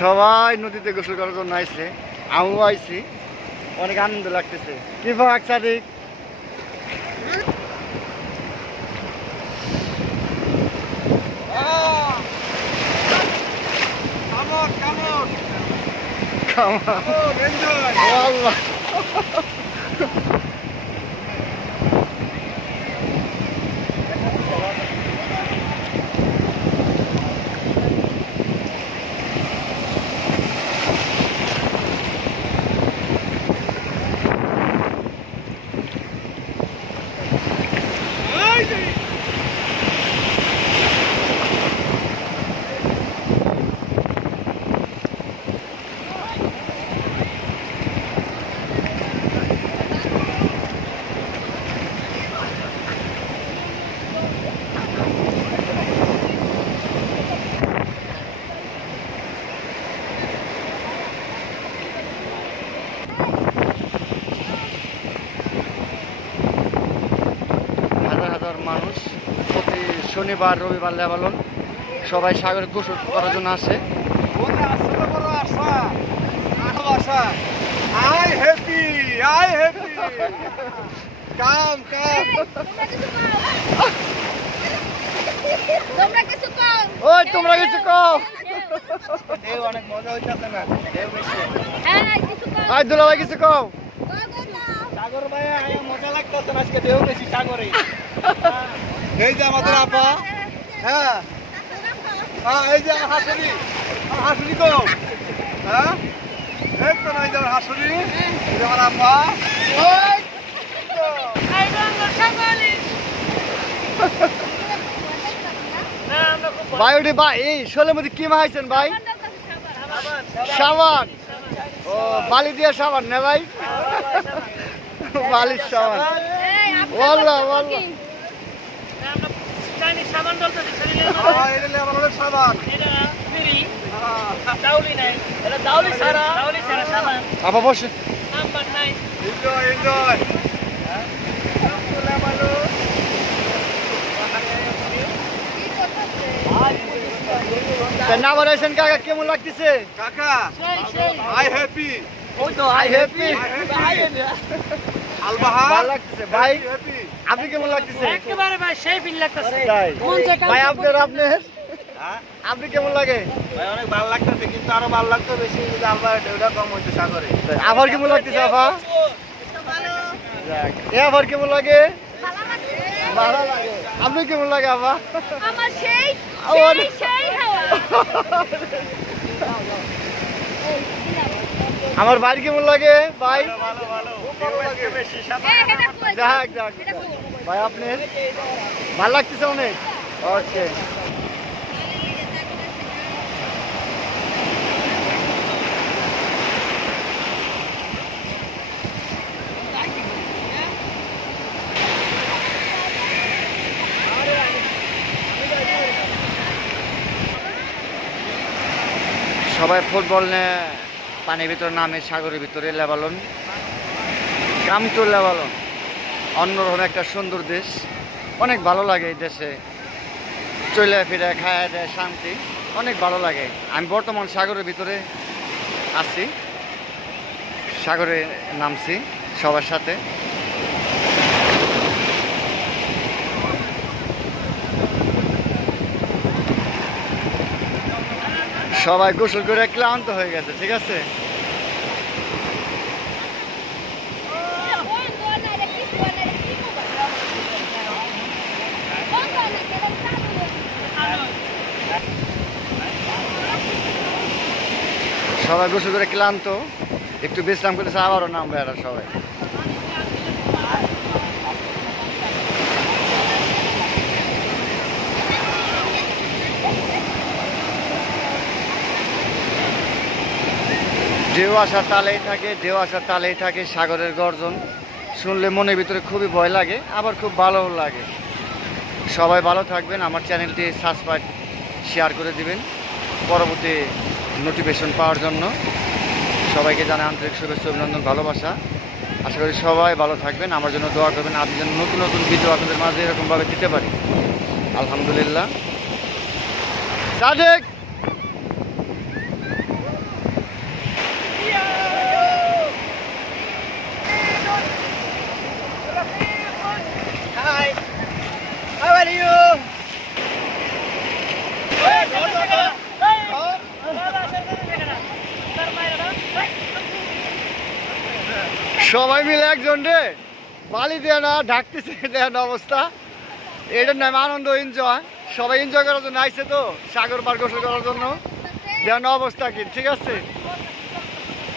সবাই নদীতে গোসল করার জন্য আইছে, আমিও আইছি, অনেক আনন্দ লাগতেছে। কি ভাগ সাদিক? মানুষ প্রতি শনিবার রবিবার লেবালন সবাই সাগরে গোসল করার জন্য আসে। তোমরা কিছু কও। অনেক মজা হইতেছে না? দুলা ভাই কিছু কও। সাগর ভাই মজা লাগতেছে না আজকে, ঢেউ বেশি সাগরে। এই যে আমাদের আপা, হ্যাঁ এই যে হাসুরি, হাসুরি কো, হ্যাঁ এই তো নাই যার হাসুরি, এই যে আমার আপা। ভাই ওটি ভাই এই শোলের মধ্যে কি মাখাইছেন ভাই? সাবান। ও বালি দিয়া সাবান না ভাই? বালির সাবান। ওয়াল্লাহ ওয়াল্লাহ সাবান বলতেছি শরীরে। এটা লেবাননের সাবান। এটা ফ্রি দাউলি নাই, এটা দাউলি ছাড়া সাবান। আপা বসে নাম্বার নাই। Enjoy enjoy. হ্যাঁ লেবানো না বলেছেন কাকা, কেমন লাগতেছে কাকা? I happy. ওই তো আই হ্যাপি। আলবাহার ভালো লাগতেছে ভাই। আপনি কেমন লাগতেছে? একেবারে ভাই সেই ফিল লাগতেছে। ভাই আপনার আপনি কেমন লাগে? ভাই অনেক ভালো লাগতেছে, কিন্তু আরো ভালো লাগতো বেশি যদি আলবাহার ঢেউটা কম হইতো সাগরে। আবার কেমন লাগতেছে আপা? ভালো। যাক এ আবার কেমন লাগে? ভালো লাগে। আপনি কেমন লাগে আপা? আমার সেই সেই হাওয়া। আমার ভাই কেমন লাগে ভাই? ভালো ভালো ভালো লাগে বেশি সাথে। যাক যাক ভাই আপনি ভালো লাগতেছে অনেক। ওকে সবাই ফুটবল নিয়ে পানির ভিতরে নামে, সাগরের ভিতরে লেবানন, কাম টু লেবানন। অন্যরকম একটা সুন্দর দেশ, অনেক ভালো লাগে এই দেশে চলে ফিরে, খায় দেয়, শান্তি, অনেক ভালো লাগে। আমি বর্তমান সাগরের ভিতরে আছি, সাগরে নামছি সবার সাথে। সবাই গোসল করে ক্লান্ত হয়ে গেছে, ঠিক আছে। সবাই গোসল করে ক্লান্ত, একটু বিশ্রাম করতেছে, আবারও নামবে এরা সবাই। ঢেউ আসার তালেই থাকে, ঢেউ আসার তালেই থাকে সাগরের গর্জন। শুনলে মনের ভিতরে খুবই ভয় লাগে, আবার খুব ভালো লাগে। সবাই ভালো থাকবেন, আমার চ্যানেলটি সাবস্ক্রাইব শেয়ার করে দিবেন পরবর্তী নোটিফিকেশন পাওয়ার জন্য। সবাইকে জানাই আন্তরিক শুভেচ্ছা, অভিনন্দন, ভালোবাসা। আশা করি সবাই ভালো থাকবেন, আমার জন্য দোয়া করবেন, আমি যেন নতুন নতুন ভিডিও আপনাদের মাঝে এরকমভাবে দিতে পারি। আলহামদুলিল্লাহ। সাদেক সবাই মিলে একজন রে বালি দিয়ে না ঢাকতেছে, দেন অবস্থা। এটার নাম আনন্দ, এনজয়। সবাই এনজয় করার জন্য আইছে তো, সাগর পার গোসল করার জন্য। দেন অবস্থা কি ঠিক আছে।